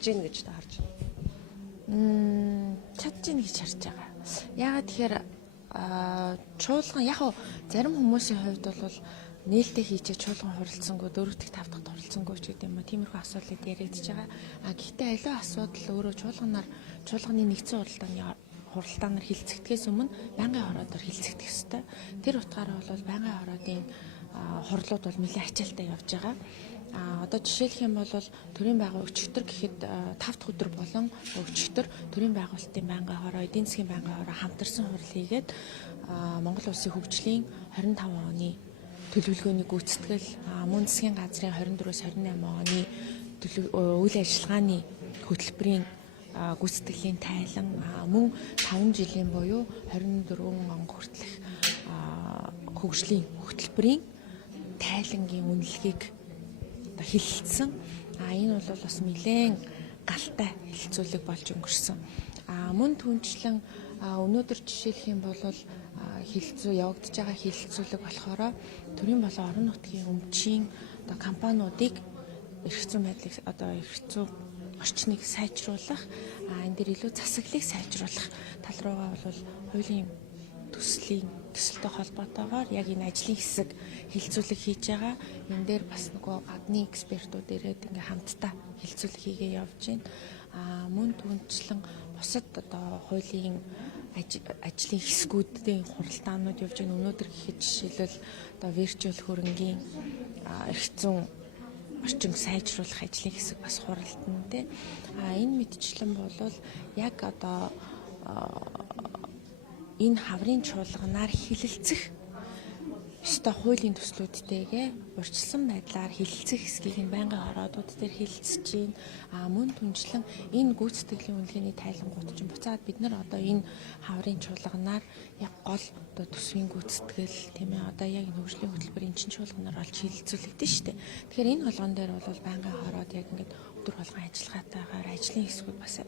гин гэж та харж байна. Чадж гин гэж харж байгаа. Яагаад тэгэхээр чуулган яг зарим хүмүүсийн хувьд бол нээлттэй хийчих чуулган хуралцсангүй 4 дахь 5 дахь хуралцсангүй ч гэдэг юм уу тиймэрхүү асуудлыг яригдж байгаа. Гэхдээ аливаа асуудал өөрөө чуулганы нэгдсэн хуралдаанаар хилцэгдэхээс өмнө байнгын хороодоор хилцэгдэх ёстой. Тэр утгаараа бол байнгын хороодын хурлууд бол нэлээд ачаалтаа явж байгаа. Одоо жишээлх юм бол төрийн байгууллага өчигдөр гэхэд 5 дахь өдөр болон өчигдөр төрийн байгуулалтын байнгын хороо, эдийн засгийн байнгын хороо хамтарсан хурал хийгээд Монгол Улсын хөгжлийн 25 оны төлөвлөгөөний гүйцэтгэл, мөн засгийн газрын 24-с 28 оны үйл ажиллагааны хөтөлбөрийн гүйцэтгэлийн тайлан, мөн 5 жилийн буюу 24 он хүртэлх хөгжлийн хөтөлбөрийн тайлангийн үнэлгээг хэлэлцсэн. Энэ бол бас нэлээд галтай хэлэлцүүлэг болж өнгөрсөн. Мөн түнчлэн өнөөдөр жишээлх юм бол явагдаж байгаа хэлэлцүүлэг болохоор төрийн болон орон нутгийн өмчийн компаниудыг эрх зүйн байдлыг эрх зүйн орчныг сайжруулах, энэ дээр илүү засаглалыг сайжруулах тал руугаа бол хуулийн төсөлтэй холбоотойгоор яг энэ ажлын хэсэг хэлэлцүүлэг хийж байгаа. Энэ дээр бас нөгөө гадны экспертүүд ирээд ингээ хамтдаа хэлэлцүүлэг хийгээ явж байна. Мөн түнчлэн бусад хуулийн ажлын хэсгүүдийн хуралдаанууд явж байна. Өнөөдөр гэхэд жишээлбэл виртуал хөрөнгийн эрх зүйн орчин сайжруулах ажлын хэсэг бас хуралдан тий. Энэ мэдчлэн бол яг энэ хаврын чуулганаар хилэлцэх ёстой хуулийн төслүүдтэйгээ урьдчилсан байдлаар хилэлцэх хэсгийг нь байнгын хороодууд дээр хилэлцэж байна. Мөн түнчлэн энэ гүйцэтгэлийн үнэлгээний тайлангууд чинь буцаад бид нар энэ хаврын чуулганаар яг гол төсвийн гүйцэтгэл тийм ээ яг энэ хөгжлийн хөтөлбөрийн чин чуулганаар олж хилэлцүүлэгдэн шүү дээ. Тэгэхээр энэ болгон дээр бол байнгын хороод яг ингээд өдөр болгон ажиллагаатайгаар ажлын хэсгүүд бас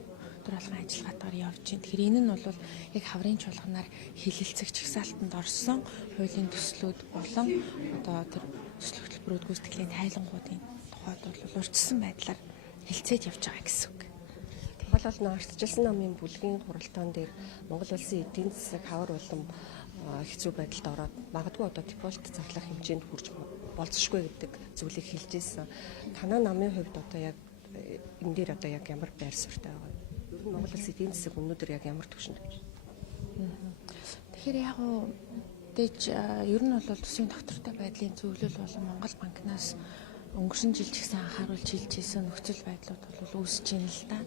өдөр болгон ажиллагаатайгаар явж байна. Тэгэхээр энэ нь бол яг хаврын чуулганаар хилэлцэх чагсаалтанд орсон хуулийн төслүүд болон тэр төсөл хөтөлбөрүүд гүйцэтгэлийн тайлангуудын тухайд бол урьдчилсан байдлаар хэлцээд явж байгаа гэсэн үг. Тэгвэл ардчилсан намын бүлгийн хуралдаан дээр Монгол Улсын эдийн засаг хавар улам хэцүү байдалд ороод магадгүй дефолт зарлах хэмжээнд хүрч болцсошгүй гэдэг зүйлийг хэлж ирсэн. Танай намын хувьд яг энэ дээр яг ямар байр суурьтай байгаа вэ? Ер нь Монгол Улсын эдийн засаг өнөөдөр яг ямар түвшинд байна? Тэгэхээр ер нь бол төсвийн доктортой байдлын зөвлөл болон Монгол банкнаас өнгөрсөн жил ч гэсэн анхааруулж хэлж ирсэн нөхцөл байдлууд бол үүсэж байна л да.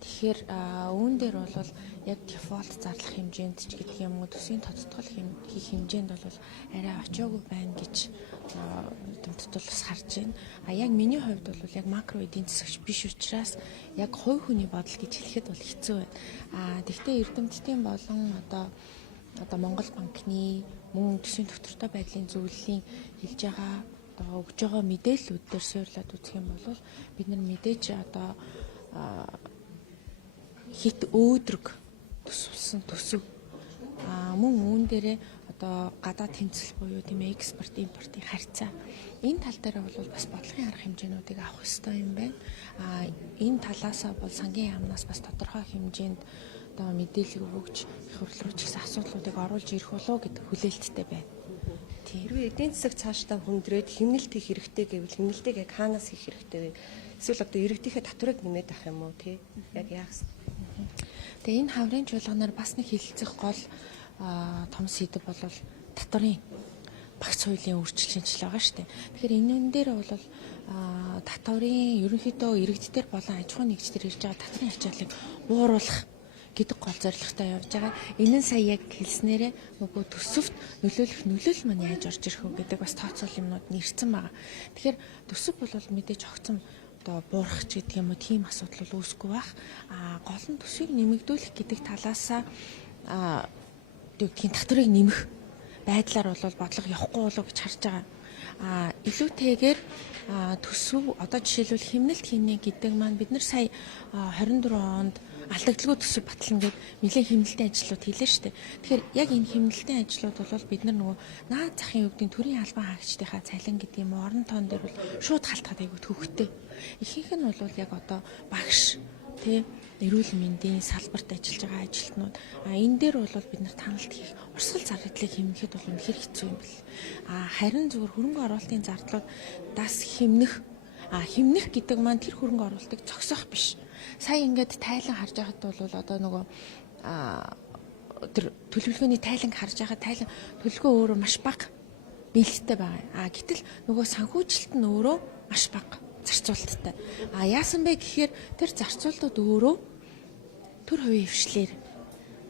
Тэгэхээр үүн дээр бол яг дефолт зарлах хэмжээнд ч гэдэг юм уу төсвийн тодтгол хийх хэмжээнд бол арай очоогүй байна гэж томтол бас харж байна. Яг миний хувьд бол яг макро эдийн засагч биш учраас яг хувь хүний бодол гэж хэлэхэд бол хэцүү байна. Тэгвэл эрдэмтдийн болон Монгол банкны мөн төсвийн доктортой байдлын зөвлөлийн хэлж байгаа өгж байгаа мэдээллүүд дээр суйрлаад үзэх юм бол бид нар мэдээж хит өөдрөг төсвсөн төсөв мөн үүн дээрээ гадаад тэмцэл буюу тийм экспорт импортын харьцаа энэ тал дээр бол бас бодлогын арга хэмжээнүүдийг авах ёстой юм байна. Энэ талаасаа бол сангийн яамнаас бас тодорхой хэмжээнд мэдээлэл өгч их хурл руу ч гэсэн асуудлуудыг оруулж ирэх болов гэдэг хүлээлттэй байна. Хэрвээ эдийн засаг цаашдаа хүндрээд хэмнэлт хийх хэрэгтэй гэвэл хэмнэлтийг яг хаанаас хийх хэрэгтэй вэ? Эсвэл иргэдийнхээ татварыг нэмээд авах юм уу тий? Яг яах вэ? Тэгээ энэ хаврын чуулганаар бас нэг хилцэх гол том сэдэв бол татварын багц хуулийн өөрчлөлт байгаа шүү дээ. Тэгэхээр энэ дээр бол татварын ерөнхийдөө иргэддэр болон аж ахуйн нэгждэр ирж байгаа татварын ачааллыг бууруулах гэдэг гол зорилготой явж байгаа. Энэ нь сая яг хэлснээрээ нөгөө төсөвт нөлөөлөл маань яаж орж ирэх вэ гэдэг бас тооцоол юмнууд нэрсэн байгаа. Тэгэхээр төсөв бол мэдээж огцом буурах ч гэдэг юм уу тийм асуудал бол үүсэхгүй байх. Гол нь төсвийг нэмэгдүүлэх гэдэг талаасаа тийм татварыг нэмэх байдлаар бол бодлого явахгүй болов гэж харж байгаа. илүүтэйгээр төсөв одоо жишээлбэл химнэлт хийнэ гэдэг маань бид нар сая 24 онд алдагдaltaгүй төсөв батлана гэд нэлээд химнэлтийн ажлууд хийлээ шүү дээ. Тэгэхээр яг энэ химнэлтийн ажлууд бол бид нар нөгөө наад захын өвдгийн төрийн албан хаагчдынхаа цалин гэдэг юм уу орон тоон дээр бол шууд халтгаад айгүй төвхтэй. Ихэнх нь бол яг одоо багш тий эрүүл мэндийн салбарт ажиллаж байгаа ажилтнууд энэ дээр бол бид нар таналт хийх урсгал зардлыг хэмнэхэд бол үнэхээр хэцүү юм бэл. Харин зөвхөн хөрөнгө оруулалтын зардлууд дас хэмнэх гэдэг маань тэр хөрөнгө оруулалтыг зогсоох биш. Сая ингээд тайлан харж байхад бол одоо нөгөө тэр төлөвлөгөөний тайлан харж байхад төлөвлөгөө өөрөө маш бага биелэлтэй байгаа. Гэтэл нөгөө санхүүжилт нь өөрөө маш бага зарцуулалттай. Яасан бэ гэхээр тэр зарцуулалтууд өөрөө төр хувийн хвшлэр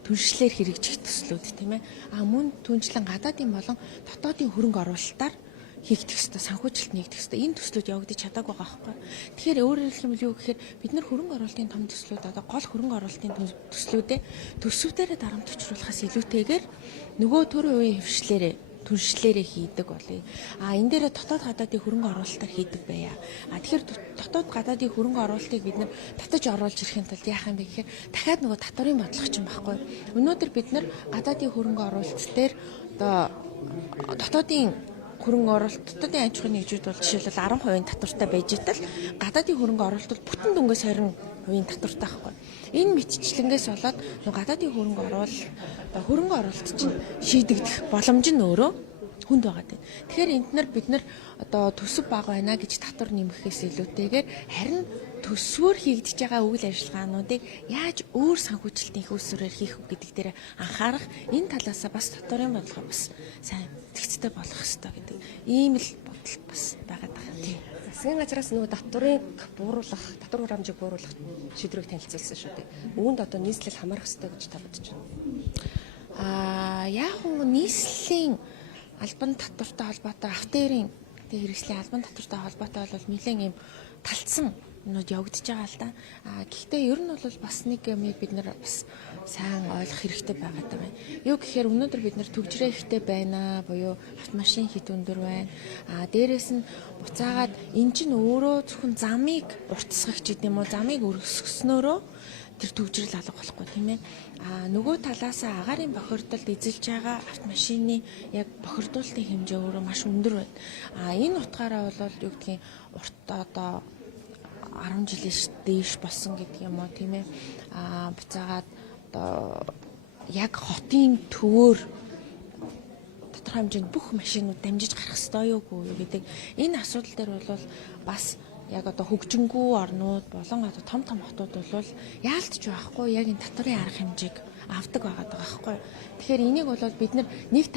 түншлэр хэрэгжих төслүүд тийм ээ. Мөн түнчлэн гадаадын болон дотоодын хөрөнгө оруулалтаар хийгдэх ёстой, санхүүжилт нэгдэх ёстой. Энэ төслүүд явагдаж чадаагүй байгаа байхгүй. Тэгэхээр өөрөөр хэлэх юм бол юу гэхээр бид нар хөрөнгө оруулалтын том төслүүд одоо гол хөрөнгө оруулалтын төслүүдээр дарамт учруулахаас илүүтэйгээр нөгөө төр хувийн хвшлэрээ түншлэрээ хийдэг болъё. Энэ дээр дотоод гадаадын хөрөнгө оруулалтаар хийдэг байя. Тэгэхээр дотоод гадаадын хөрөнгө оруулалтыг бид нар татаж оруулж ирэхин тулд яах юм бэ гэхээр дахиад нөгөө татварын бодлого чинь байхгүй. Өнөөдөр бид нар гадаадын хөрөнгө оруулалт дээр одоо дотоодын хөрөнгө оруулалт, дотоодын аж ахуйн нэгжүүд бол жишээлбэл 10% татвартай байж итэл гадаадын хөрөнгө оруулалт бол бүтэн дүнгээс 20% татвартай байхгүй. Энэ мэтчлэнгээс болоод гадаадын хөрөнгө оруулалт чинь шийдэгдэх боломж нь өөрөө хүнд байгаа дээ. Тэгэхээр энд нар бид нар одоо төсөв бага байна гэж татвар нэмэхээс илүүтэйгээр харин төсвөөр хийгдэж байгаа үйл ажиллагаануудыг яаж өөр санхүүжилтийн хөөсрөөр хийх вэ гэдэг дээр анхаарах энэ талаас бас татварын бодлого бас сайн зэгцтэй болох хэрэгтэй гэдэг ийм л бодол бас байгаа даа. Тийм. Засгийн газраас нөгөө татвар хурамжийг бууруулах шийдвэрийг танилцуулсан шүү дээ. Үүнд одоо нийслэл хамаарах хэрэгтэй гэж та бодож байна. Яг уу нийслэлийн албан татвартай холбоотой автоэрийн хэрэгслийн албан татвартай холбоотой бол нэлээд юм талцсан юмуд явагдаж байгаа л да. Гэхдээ ер нь бол бас нэг юм бид нар бас сайн ойлгох хэрэгтэй байгаа даа. Юу гэхээр өнөөдөр бид нар төвжрээ ихтэй байна буюу автомашин хит өндөр байна. Дээрээс нь буцаагаад эн чинь өөрөө зөвхөн замыг уртсгах ч гэдэм үү замыг өргөсгснөөрөө тэр төвжрэл алга болохгүй тийм ээ. Нөгөө талаас агаарын бохирдолд эзэлж байгаа автомашины яг бохирдуулалтын хэмжээ өөрөө маш өндөр байна. Энэ утгаараа бол юу гэдгийг урт одоо 10 жилээс дээш болсон гэдэг юм уу тийм ээ. Буцаагаад одоо яг хотын төвөөр тодорхой хэмжээнд бүх машинууд дамжиж гарах ёстой юу гэдэг энэ асуудал дээр бол бас яг одоо хөгжингүү орнууд болон одоо том хотууд бол яалтч байхгүй яг энэ татварын арга хэмжээг авдаг байгаа байхгүй. Тэгэхээр энийг бол бид нар нэг